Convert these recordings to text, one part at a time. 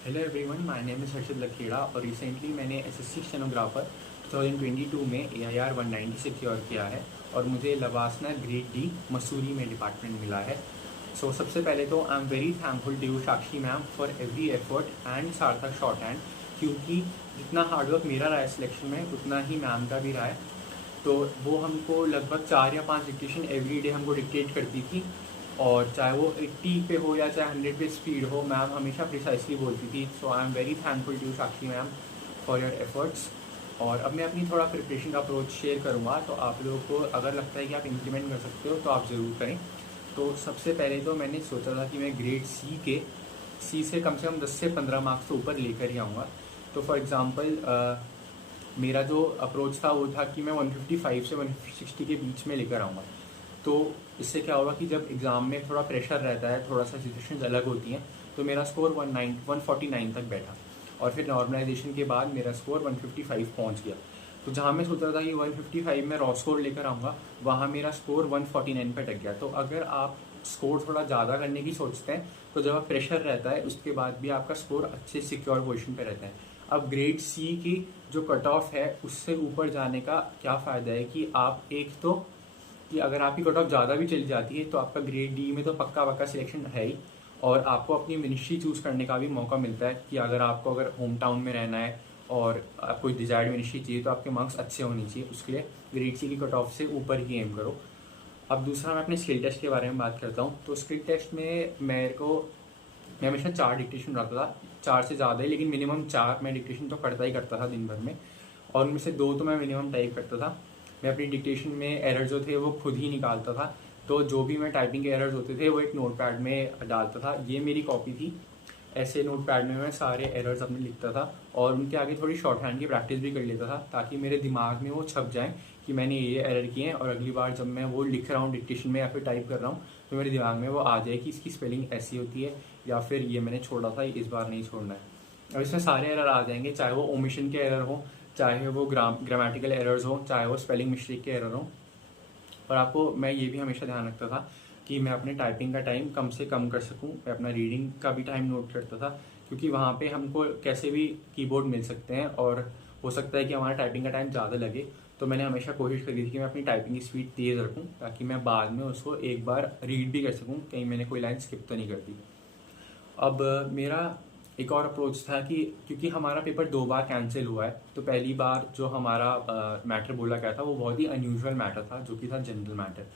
Hello everyone, my name is Harshad Lakhera और recently मैंने SSC stenographer 2022 में AIR 190 सिक्योर किया है और मुझे लवासना ग्रेड डी मसूरी में डिपार्टमेंट मिला है। सबसे पहले तो I am very thankful to Sakshi ma'am for every effort and Sarthak short hand, क्योंकि जितना हार्डवर्क मेरा रहा है सिलेक्शन में उतना ही मैम का भी रहा है। तो वो हमको लगभग 4 या 5 डिक्टेशन एवरी डे हमको डिक्टेट करती थी, और चाहे वो 80 पे हो या चाहे 100 पे स्पीड हो, मैम हमेशा प्रिसाइसली बोलती थी। So I am very thankful to Sakshi ma'am for your efforts. और अब मैं अपनी थोड़ा प्रिपरेशन का अप्रोच शेयर करूँगा, तो आप लोगों को अगर लगता है कि आप इम्प्लीमेंट कर सकते हो तो आप ज़रूर करें। तो सबसे पहले तो मैंने सोचा था कि मैं ग्रेड सी से कम 10 से 15 मार्क्स तो ऊपर लेकर ही आऊँगा। तो फॉर एग्ज़ाम्पल मेरा जो अप्रोच था वो था कि मैं 155 से 160 के बीच में लेकर आऊँगा। तो इससे क्या होगा कि जब एग्ज़ाम में थोड़ा प्रेशर रहता है, थोड़ा सा सिचुएशंस अलग होती हैं, तो मेरा स्कोर 149 तक बैठा और फिर नॉर्मलाइजेशन के बाद मेरा स्कोर 155 पहुंच गया। तो जहां मैं सोच रहा था कि 155 में रॉ स्कोर लेकर आऊँगा, वहां मेरा स्कोर 149 पे अटक गया। तो अगर आप स्कोर थोड़ा ज़्यादा करने की सोचते हैं तो जब आप प्रेशर रहता है उसके बाद भी आपका स्कोर अच्छे सिक्योर पोजिशन पे रहता है। अब ग्रेड सी की जो कट ऑफ है उससे ऊपर जाने का क्या फ़ायदा है कि आप एक तो कि अगर आपकी कट ऑफ ज़्यादा भी चली जाती है तो आपका ग्रेड डी में तो पक्का पक्का सिलेक्शन है ही, और आपको अपनी मिनिस्ट्री चूज़ करने का भी मौका मिलता है कि अगर होम टाउन में रहना है और आपको डिजायर्ड मिनिस्ट्री चाहिए तो आपके मार्क्स अच्छे होने चाहिए। उसके लिए ग्रेड सी की कट ऑफ से ऊपर ही एम करो। अब दूसरा मैं अपने स्किल टेस्ट के बारे में बात करता हूँ। तो स्किल टेस्ट में मैं हमेशा 4 डिक्टेशन उठाता था, 4 से ज़्यादा ही, लेकिन मिनिमम 4 मैं डिक्टेशन तो करता ही करता था दिन भर में, और उनमें से 2 तो मैं मिनिमम टाइप करता था। मैं अपनी डिक्टेशन में एरर जो थे वो खुद ही निकालता था। तो जो भी मैं टाइपिंग के एरर्स होते थे वो एक नोटपैड में डालता था। ये मेरी कॉपी थी। ऐसे नोटपैड में मैं सारे एरर्स अपने लिखता था और उनके आगे थोड़ी शॉर्ट हैंड की प्रैक्टिस भी कर लेता था, ताकि मेरे दिमाग में वो छप जाए कि मैंने ये एरर किए हैं, और अगली बार जब मैं वो लिख रहा हूँ डिक्टेशन में या फिर टाइप कर रहा हूँ तो मेरे दिमाग में वो आ जाए कि इसकी स्पेलिंग ऐसी होती है, या फिर ये मैंने छोड़ा था इस बार नहीं छोड़ना है। अब इसमें सारे एरर आ जाएंगे, चाहे वो ओमिशन के एरर हो, चाहे वो ग्रामेटिकल एरर्स हो, चाहे वो स्पेलिंग मिस्टेक के एरर हो। और आपको मैं ये भी हमेशा ध्यान रखता था कि मैं अपने टाइपिंग का टाइम कम से कम कर सकूं। मैं अपना रीडिंग का भी टाइम नोट करता था, क्योंकि वहाँ पे हमको कैसे भी कीबोर्ड मिल सकते हैं और हो सकता है कि हमारा टाइपिंग का टाइम ज़्यादा लगे। तो मैंने हमेशा कोशिश करी थी कि मैं अपनी टाइपिंग की स्पीड तेज़ रखूँ, ताकि मैं बाद में उसको एक बार रीड भी कर सकूँ, कहीं मैंने कोई लाइन स्किप तो नहीं कर दी। अब मेरा एक और अप्रोच था कि क्योंकि हमारा पेपर 2 बार कैंसिल हुआ है, तो पहली बार जो हमारा मैटर बोला गया था वो बहुत ही अनयूजुअल मैटर था, जो कि था जनरल मैटर।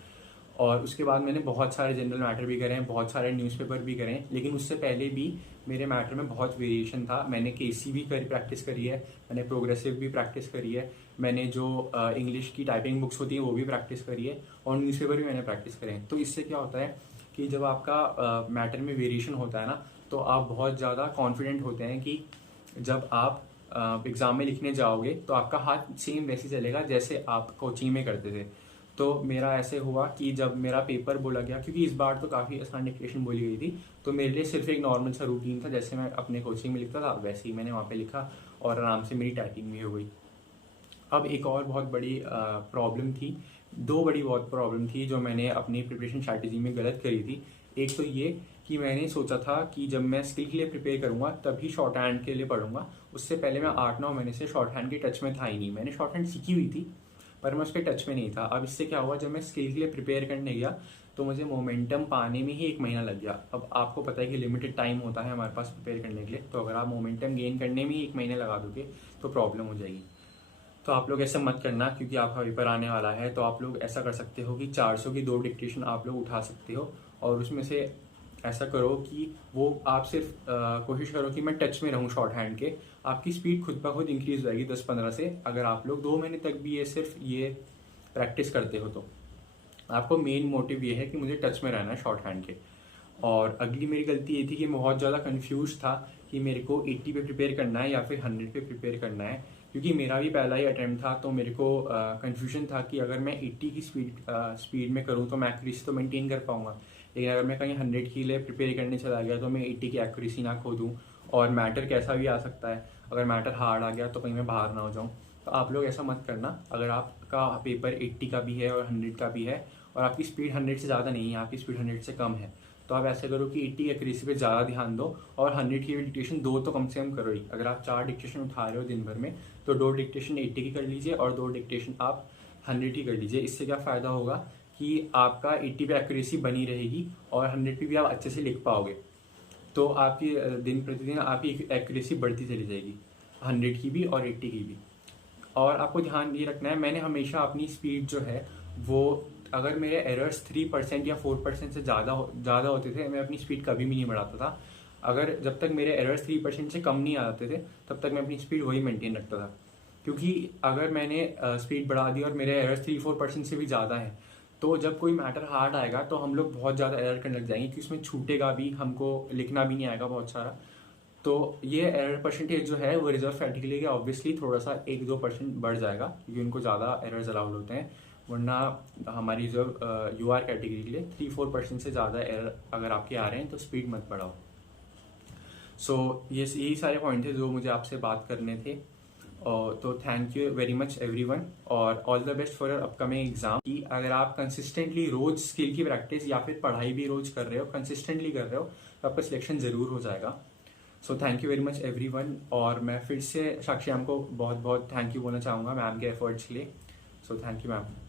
और उसके बाद मैंने बहुत सारे जनरल मैटर भी करे हैं, बहुत सारे न्यूज़पेपर भी करे हैं, लेकिन उससे पहले भी मेरे मैटर में बहुत वेरिएशन था। मैंने केसी भी प्रैक्टिस करी है, मैंने प्रोग्रेसिव भी प्रैक्टिस करी है, मैंने जो इंग्लिश की टाइपिंग बुक्स होती हैं वो भी प्रैक्टिस करी है, और न्यूज़पेपर भी मैंने प्रैक्टिस करे हैं। तो इससे क्या होता है कि जब आपका मैटर में वेरिएशन होता है ना, तो आप बहुत ज़्यादा कॉन्फिडेंट होते हैं कि जब आप एग्ज़ाम में लिखने जाओगे तो आपका हाथ सेम वैसे चलेगा जैसे आप कोचिंग में करते थे। तो मेरा ऐसे हुआ कि जब मेरा पेपर बोला गया, क्योंकि इस बार तो काफ़ी आसान डिक्टेशन बोली गई थी, तो मेरे लिए सिर्फ एक नॉर्मल सा रूटीन था, जैसे मैं अपने कोचिंग में लिखता था वैसे ही मैंने वहाँ पे लिखा और आराम से मेरी टाइपिंग भी हो गई। अब एक और बहुत बड़ी प्रॉब्लम थी, 2 बड़ी बहुत प्रॉब्लम थी जो मैंने अपनी प्रिपरेशन स्ट्रैटेजी में गलत करी थी। एक तो ये कि मैंने सोचा था कि जब मैं स्किल के लिए प्रिपेयर करूंगा तभी शॉर्ट हैंड के लिए पढ़ूंगा। उससे पहले मैं 8-9 महीने से शॉर्ट हैंड के टच में था ही नहीं। मैंने शॉर्ट हैंड सीखी हुई थी पर मैं उसके टच में नहीं था। अब इससे क्या हुआ, जब मैं स्किल के लिए प्रिपेयर करने गया तो मुझे मोमेंटम पाने में ही 1 महीना लग गया। अब आपको पता है कि लिमिटेड टाइम होता है हमारे पास प्रिपेयर करने के लिए, तो अगर आप मोमेंटम गेन करने में ही 1 महीने लगा दोगे तो प्रॉब्लम हो जाएगी। तो आप लोग ऐसा मत करना, क्योंकि आपका पेपर आने वाला है। तो आप लोग ऐसा कर सकते हो कि 400 की 2 डिक्टेशन आप लोग उठा सकते हो, और उसमें से ऐसा करो कि वो आप सिर्फ कोशिश करो कि मैं टच में रहूं शॉर्ट हैंड के। आपकी स्पीड खुद ब खुद इंक्रीज हो जाएगी 10-15 से, अगर आप लोग 2 महीने तक भी ये प्रैक्टिस करते हो। तो आपको मेन मोटिव ये है कि मुझे टच में रहना है शॉर्ट हैंड के। और अगली मेरी गलती ये थी कि मैं बहुत ज़्यादा कंफ्यूज था कि मेरे को 80 पे प्रिपेयर करना है या फिर 100 पे प्रिपेयर करना है, क्योंकि मेरा भी पहला ही अटेम्प्ट था। तो मेरे को कंफ्यूजन था कि अगर मैं 80 की स्पीड में करूँ तो मैं एक्यूरेसी तो मेंटेन कर पाऊंगा, लेकिन अगर मैं कहीं 100 के लिए प्रिपेयर करने चला गया तो मैं 80 की एक्यूरेसी ना खो दूँ। और मैटर कैसा भी आ सकता है, अगर मैटर हार्ड आ गया तो कहीं मैं बाहर ना हो जाऊँ। तो आप लोग ऐसा मत करना। अगर आपका पेपर 80 का भी है और 100 का भी है और आपकी स्पीड 100 से ज़्यादा नहीं है, आपकी स्पीड 100 से कम है, तो आप ऐसा करो कि 80 एक्यूरेसी पे ज़्यादा ध्यान दो और 100 की डिक्टेशन 2 तो कम से कम करो ही। अगर आप 4 डिक्टेशन उठा रहे हो दिन भर में तो 2 डिक्टेशन 80 की कर लीजिए और 2 डिक्टेशन आप 100 की कर लीजिए। इससे क्या फ़ायदा होगा कि आपका 80 पे एक्यूरेसी बनी रहेगी और 100 पे भी आप अच्छे से लिख पाओगे। तो आपकी दिन प्रतिदिन आपकी एक्यूरेसी बढ़ती चली जाएगी, 100 की भी और 80 की भी। और आपको ध्यान ये रखना है, मैंने हमेशा अपनी स्पीड जो है वो, अगर मेरे एरर्स 3% या 4% से ज़्यादा होते थे, मैं अपनी स्पीड कभी भी नहीं बढ़ाता था। अगर जब तक मेरे एरर्स 3% से कम नहीं आते थे तब तक मैं अपनी स्पीड वही मेंटेन रखता था। क्योंकि अगर मैंने स्पीड बढ़ा दी और मेरे एरर्स 3-4% से भी ज़्यादा हैं तो जब कोई मैटर हार्ड आएगा तो हम लोग बहुत ज़्यादा एरर करने लग जाएंगे, क्योंकि उसमें छूटेगा भी, हमको लिखना भी नहीं आएगा बहुत सारा। तो ये एरर परसेंटेज जो है वो रिजर्व फैटी के लिए ऑब्वियसली थोड़ा सा 1-2% बढ़ जाएगा, क्योंकि उनको ज़्यादा एरर्स अलाउड होते हैं। वरना हमारी जो यूआर कैटेगरी के लिए 3-4% से ज़्यादा एरर अगर आपके आ रहे हैं तो स्पीड मत बढ़ाओ। सो यही सारे पॉइंट थे जो मुझे आपसे बात करने थे। तो thank you very much everyone और all the best for your upcoming exam. कि अगर आप कंसिस्टेंटली रोज स्किल की प्रैक्टिस या फिर पढ़ाई भी रोज कर रहे हो, कंसिस्टेंटली कर रहे हो, तो आपका सिलेक्शन ज़रूर हो जाएगा। So thank you very much everyone. और मैं फिर से साक्षी मैम को बहुत बहुत थैंक यू बोलना चाहूँगा मैम के एफर्ट्स के लिए। So thank you ma'am.